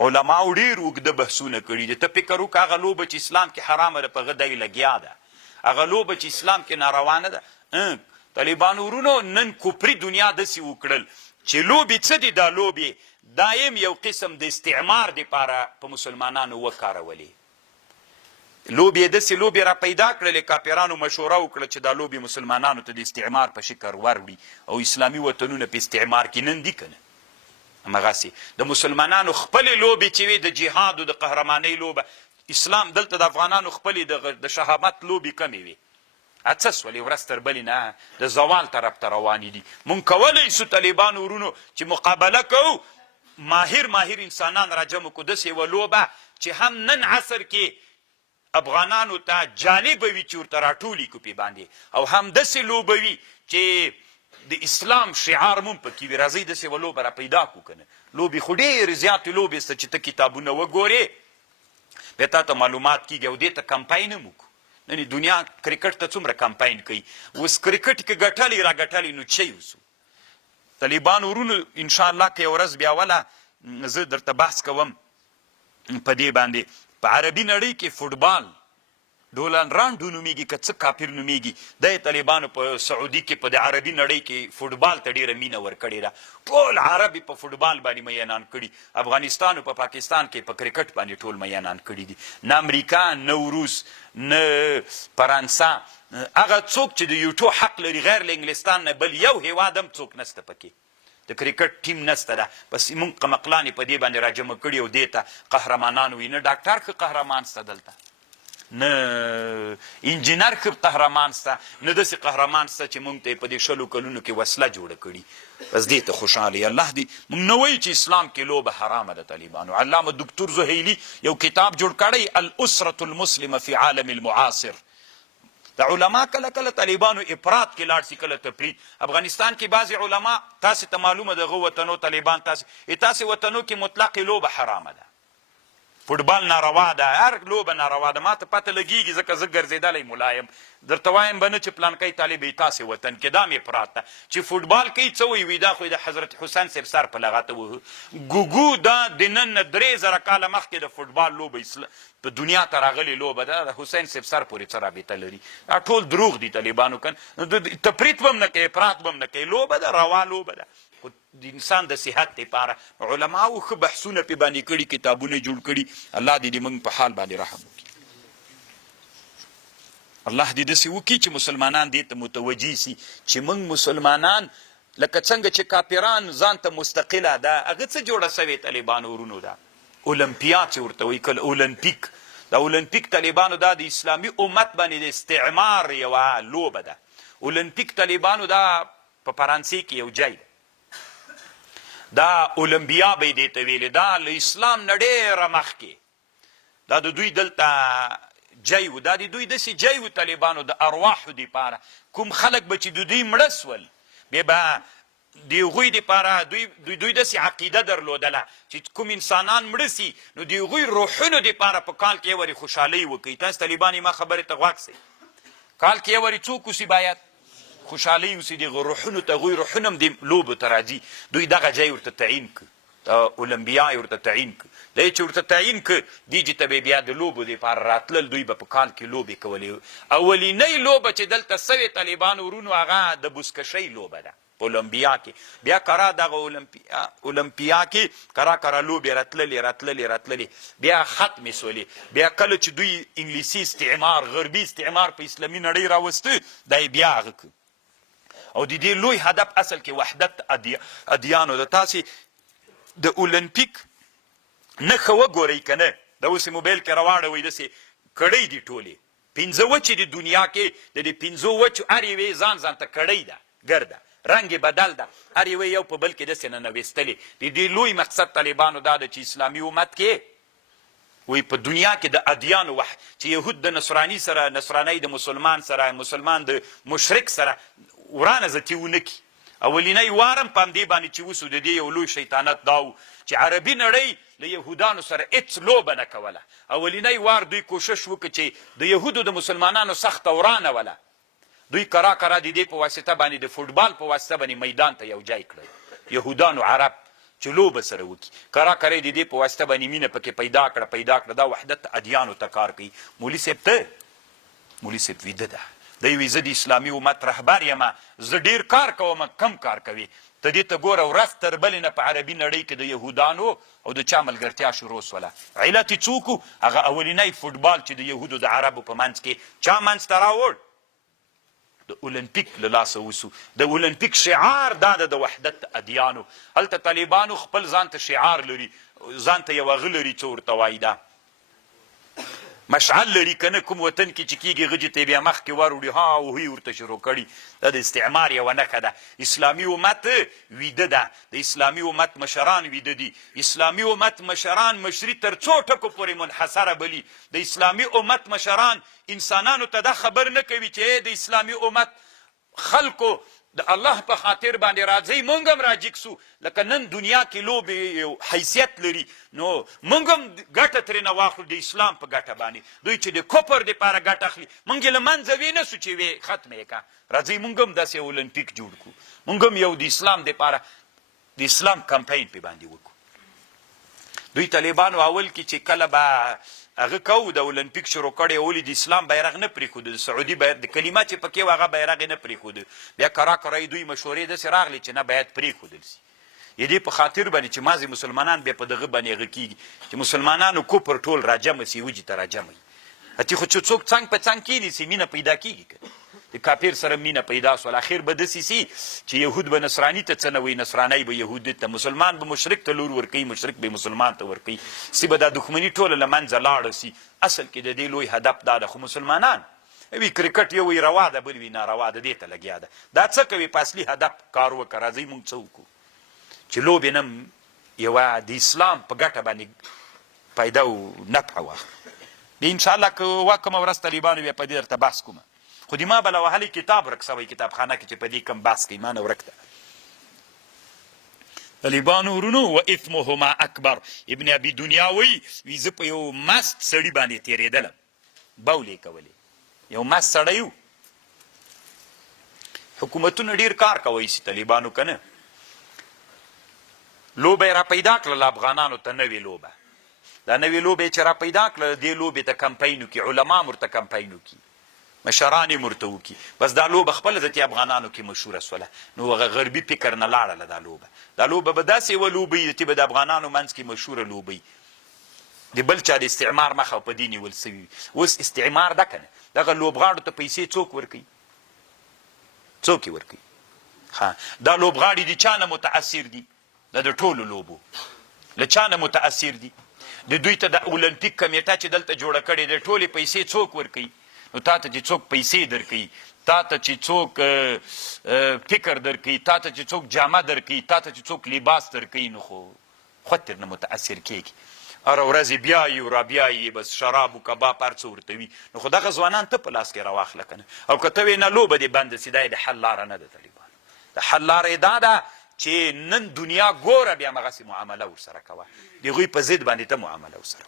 علماو ډېر اوږده بحثونه کړي دي. ته فکر وکړه هغه لوبه چې اسلام کې حرامه ده په هغه دی لګیا ده، هغه لوبه چې اسلام کې ناروا نه ده. طالبانو ورونو نن کفري دنیا داسې وکړل چې لوبې څه دي؟ دا لوبې دایم یو قسم د استعمار دپاره په مسلمانانو وکارولې. لوبې داسې لوبې را پیدا کړلې، کافرانو مشوره وکړه چې دا لوبې مسلمانانو ته د استعمار په شکل وروړي او اسلامي وطنونه په استعمار کې نن دي که نه. همغسې د مسلمانانو خپلې لوبې چې وي د جهاد او د قهرمانۍ لوبه، اسلام دلته د افغانانو خپلې د شهامت لوبې کمې وي. څه سولې ورځ تر بلې نه د زوال طرف ته روانې دي. مونږ کولی سو طالبانو ورونو چې مقابله کوو، ماهر انسانان راجمع کړو، داسې یوه لوبه چې هم نن عصر کې افغانانو ته جالبه وي چې ورته راټولي کړو پې باندې، او هم داسې لوبه وي چې د اسلام شعار مون پکې وي. راځئ داسې یوه لوبه را پیدا کړو که نه. لوبې خو ډېرې زیاتې لوبې شته چې ته کتابونه وګورې بیا تا ته معلومات کېږي، او دې ته کمپاین هم وکړو. نن دنیا کرکټ ته څومره کمپاین کوي، اوس کرکټ کې ګټلې را ګټلې نو چی اوسو. طالبانو ورونو انشاءالله که یو ورځ بیا وله زه درته بحث کوم په دې باندې. په عربي نړۍ کې فوټبال ډولان رانډو نومیږي که څه کافر نومیږي، د طالبانو په سعودي کې په د عربي نړۍ کې فوټبال ته ډېره مینه ورکړې ده. ټول عرب په فوټبال باندې میینان کړي، افغانستان او په پاکستان کې په کرکټ باندې ټول میینان کړي دي. نه امریکا، نه روس، نه فرانسه، هغه څوک چې د یوټو حق لري غیر له انګلستان نه بل یو هیواد هم څوک نسته پکې، د کرکټ ټیم نسته ده. بس مونږ قمقلانې په دې باندې راجمع کړي او دې ته قهرمانان وي. نه ډاکټر ښه قهرمان سته دلته، نه انجینر ښه قهرمان سته، نه داسې قهرمان سته چې مونږ ته یې په دې 20 کلونو کې وسله جوړه کړي. بس دې ته خوشحاله الله دې مونږ نه وایو چې اسلام کې لوبه حرامه ده. طالبانو علامه دکتور زهیلي یو کتاب جوړ کړی الاسرة المسلمه فی عالم المعاصر. د علما کله کله طالبانو افراط کې لاړ سي، کله تفرید. افغانستان کې بعضې علما تاسې ته معلومه دغه وطنو طالبان تاسې وطنو کې مطلق لوبه حرامه ده، فوټبال ناروا ده، هر لوبه ناروا ده. ما ته پته لګېږي ځکه زه ګرځېدلی ملا یم، درته وایم به نه چې پلانکی طالب یې تاسې وطن کې دا مې افراط ده چې فوټبال کوي. څه وایي دا خو د حضرت حسین صاحب سر په لغته وهه. ګوګو دا د نن نه 3000 کاله مخکې د فوټبال لوبه په دنیا ته راغلې لوبه ده، د حسین صاحب سر پورې څه رابطه لري؟ دا ټول دروغ دي طالبانو. تفریط به هم نه کوي، افراط به هم نه کوي، لوبه ده، روا لوبه ده. خو د انسان د صحت دپاره علماو ښه بحثونه پې باندې کړي، کتابونه جوړ کړي. الله دې موږ په حال باندې رحم وکړي. الله دې داسې وکړي چې مسلمانان دې ته متوجه سي چې موږ مسلمانان لکه څنګه چې کافران ځان ته مستقله ده، هغه څه جوړه سوې طالبانو ورونو ده اولمپیا چې ورته وایي، کله اولمپیک. د اولمپیک طالبانو دا د اسلامي امت باندې د استعمار یوه لوبه ده. اولمپیک طالبانو دا په فرانسې کې یو ځای ده، دا اولمبیا به یې دې ته ویلې. دا له اسلام نه ډېره مخکې دا د دوی دلته جای و، دا د دوی داسې جای و طالبانو د ارواحو دپاره. کوم خلک به چې د دوی مړه سول بیا به د هغوی دپاره دوی داسې عقیده درلودله چې کوم انسانان مړه سي نو د هغوی روحونو دپاره په کال کې یو وارې خوشحالۍ وکړي. تاسې طالبان ما خبرې ته غوږ سئ، کال کې یو وارې څوک اوسي باید خوشحالۍ اوسي، دغه روحونو ته هغوی روحونه هم د لوبو ته راځي. دوی دغه ځای ورته تعین کړ، اولمبیا یې ورته تعین کړ. دی چې ورته تعین کړ دیجې ته به بیا د لوبو دپاره راتلل، دوی به په کال کې لوبې کولې. اولینۍ لوبه چې دلته سوې طالبانو ورونو هغه د بزکشۍ لوبه ده په اولمبیا کې. بیا کرا دغه اولمپیا کې کرا لوبې راتللې بیا ختمې سولې. بیا کله چې دوی انګلیسي استعمار، غربي استعمار په اسلامي نړۍ راوسته، دا یې بیا هغه کړ. او د دې لوی هدف اصل کې وحدت ادیانو ده. تاسې د اولمپیک نښه وګورئ که نه، د اوس موبایل کې راواړوئ، داسې کړۍ دي ټولې 5 وچې د دنیا کې، د دې 5 وچو هر یوې ځان ته کړۍ ده، ګرده رنګ یې بدل ده، هر یوې یو په بل کې داسې ننویستلې. د دې لوی مقصد طالبانو دا ده چې اسلامي امت کې وی په دنیا کې د ادیانو چې یهود د نصراني سره، نصرانی د مسلمان سره، مسلمان د مشرک سره ورانه زتي ونه کړي. اولینی وارم په همدې باندې چې وسو د دې یو لوی شیطانت دا و چې عربي نړۍ له یهودانو سره هېڅ لوبه نه کوله. اولینی وار دوی کوشش وکړه چې د یهودو د مسلمانانو سخته ورانه وله. دوی کرا د دې په واسطه باندې د فوټبال په واسطه باندې میدان ته یو ځای کړی. یهودانو عرب چې لوبه سره وکړي کرا کرې د دې په واسطه باندې مینه پکې پیدا کړه دا وحدت ادیانو ته کار کوي مولي صاحب ویده ده دی وایي زه د اسلامي امت رهبر یم زه ډېر کار کوم کم کار کوي ته دې ته ګوره ورځ تر بلې نه په عربي نړۍ کې د یهودانو او د چا ملګرتیا شروع سوله علت یې څوک و هغه اولنی فوټبال چې د یهودو د عربو په منځ کې چا منځ ته راوړ د اولمپیک له لاسه وسو د اولمپیک شعار دا ده د وحدت ادیانو هلته طالبانو خپل ځان ته شعار لري ځان ته یو هغه لري څه ورته وایي دا مشعل لري که نه کوم وطن کې چې کېږي غجې ته یې بیا مخکې وروړي ها وهی ورته شروع کړي دا د استعمار یوه نښه ده اسلامي امت ویده ده د اسلامي امت مشران ویده دي اسلامي امت مشران مشري تر څو ټکو پورې منحصره بلي د اسلامي امت مشران انسانانو ته دا خبر نه کوي چې د اسلامي امت خلکو د الله په خاطر باندې راځئ موږ هم راجګ سو لکه نن دنیا کې لوبې یو حیثیت لري نو موږ هم ګټه ترېنه واخلو د اسلام په ګټه باندې دوی چې د کفر دپاره ګټه اخلي موږ یې له منځه وې نه سو چې وې ختمه یې کړه راځئ موږ هم داسې اولمپیک جوړ کړو موږ هم یو د اسلام دپاره د اسلام کمپین پې باندې وکړو دوی طالبانو اول کې چې کله به هغه کو د اولمپیک شروع کړی ولې د اسلام بیرغ نه پرېښوده د سعودي د کلمه چې پکې و هغه بیرغ یې نه پرېښوده بیا کرا کرا دوی مشورې داسې راغلې چې نه باید پرېښودل سي د دې په خاطر باندې چې مازې مسلمانان بیا په دغه باندې هغه کېږي چې مسلمانانو کفر ټول راجمع سي وجې ته راجمع وي هتې خو چې څوک څنګ په څنګ کېنیسي مینه پیدا کېږي که د کافر سره مینه پیدا سول اخر به داسې سي چې یهود به نصراني ته څه نه وایي نصرانی به یهود ته مسلمان به مشرک ته لور ورکوي مشرک به مسلمان ته ورکوي سی به دا دښمني ټوله له منځه لاړه سي اصل کې د دې لوی هدف دا ده خو مسلمانان وی کرکټ یو وی روا ده بل وی ناروا ده دې ته لګیا ده دا څه کوي په اصلي هدف کار وکړه راځئ موږ څه وکړو چې لوبې نه یوه د اسلام په ګټه باندې پیدا او نفع واخلو انشاءالله که وکمه ورځ طالبانو بیا په دې درته بحث کومه خو د ما بله وهلی کتاب ورک سوی کتابخانه کې چې په دې کم بحث کوي ما نه ورک ده طالبانو ورونو و اثمهما اکبر ابن ابي دنیا وی زه په یو مست سړي باندې تېرېدلم بولې کولې یو مست سړی و حکومتونه ډېر کار کوی سي طالبانو که نه لوبه یې را پیدا کړله افغانانو ته نوې لوبه دا نوې لوبه چې را پیدا کړله دې لوبې ته کمپین وکړي علما ورته کمپین وکړي مشران یې ورته وکړي بس دا لوبه خپله ذاتي افغانانو کې مشهوره سوله نو هغه غربي فکر نه لاړله دا لوبه به داسې یوه لوبه وي چې به د افغانانو منځ کې مشهوره لوبه وي د بل چا د استعمار مخه په دې نیول سوي وي اوس استعمار ده که نه دغه لوبغاړو ته پیسې څوک ورکوي څوک یې ورکوي دا لوبغاړي د چا نه متاثر دي دا د ټولو لوبو له چا نه متاثر دي د دوی ته د اولمپیک کمیټه چې دلته جوړه کړې د ټولې پیسې څوک ورکوي نو تا ته چې څوک پیسې درکوي تا ته چې څوک فکر درکوي تا ته چې څوک جامه درکوي تا ته چې څوک لباس درکوي نو خو خود ترنه متاثر کېږي هره ورځ یې بیایي او رابیایي بس شراب و کباب هر څه ورته وي نو خو دغه ځوانان ته په لاس کې راواخله که نه او که ته وې نه لوبه دې بنده سي دا یې د حل لاره نه ده طالبانو د حل لاره یې دا ده چې نن دنیا ګوره بیا همغسې معامله ورسره کوه د هغوی په ضد باندې ته معامله ورسره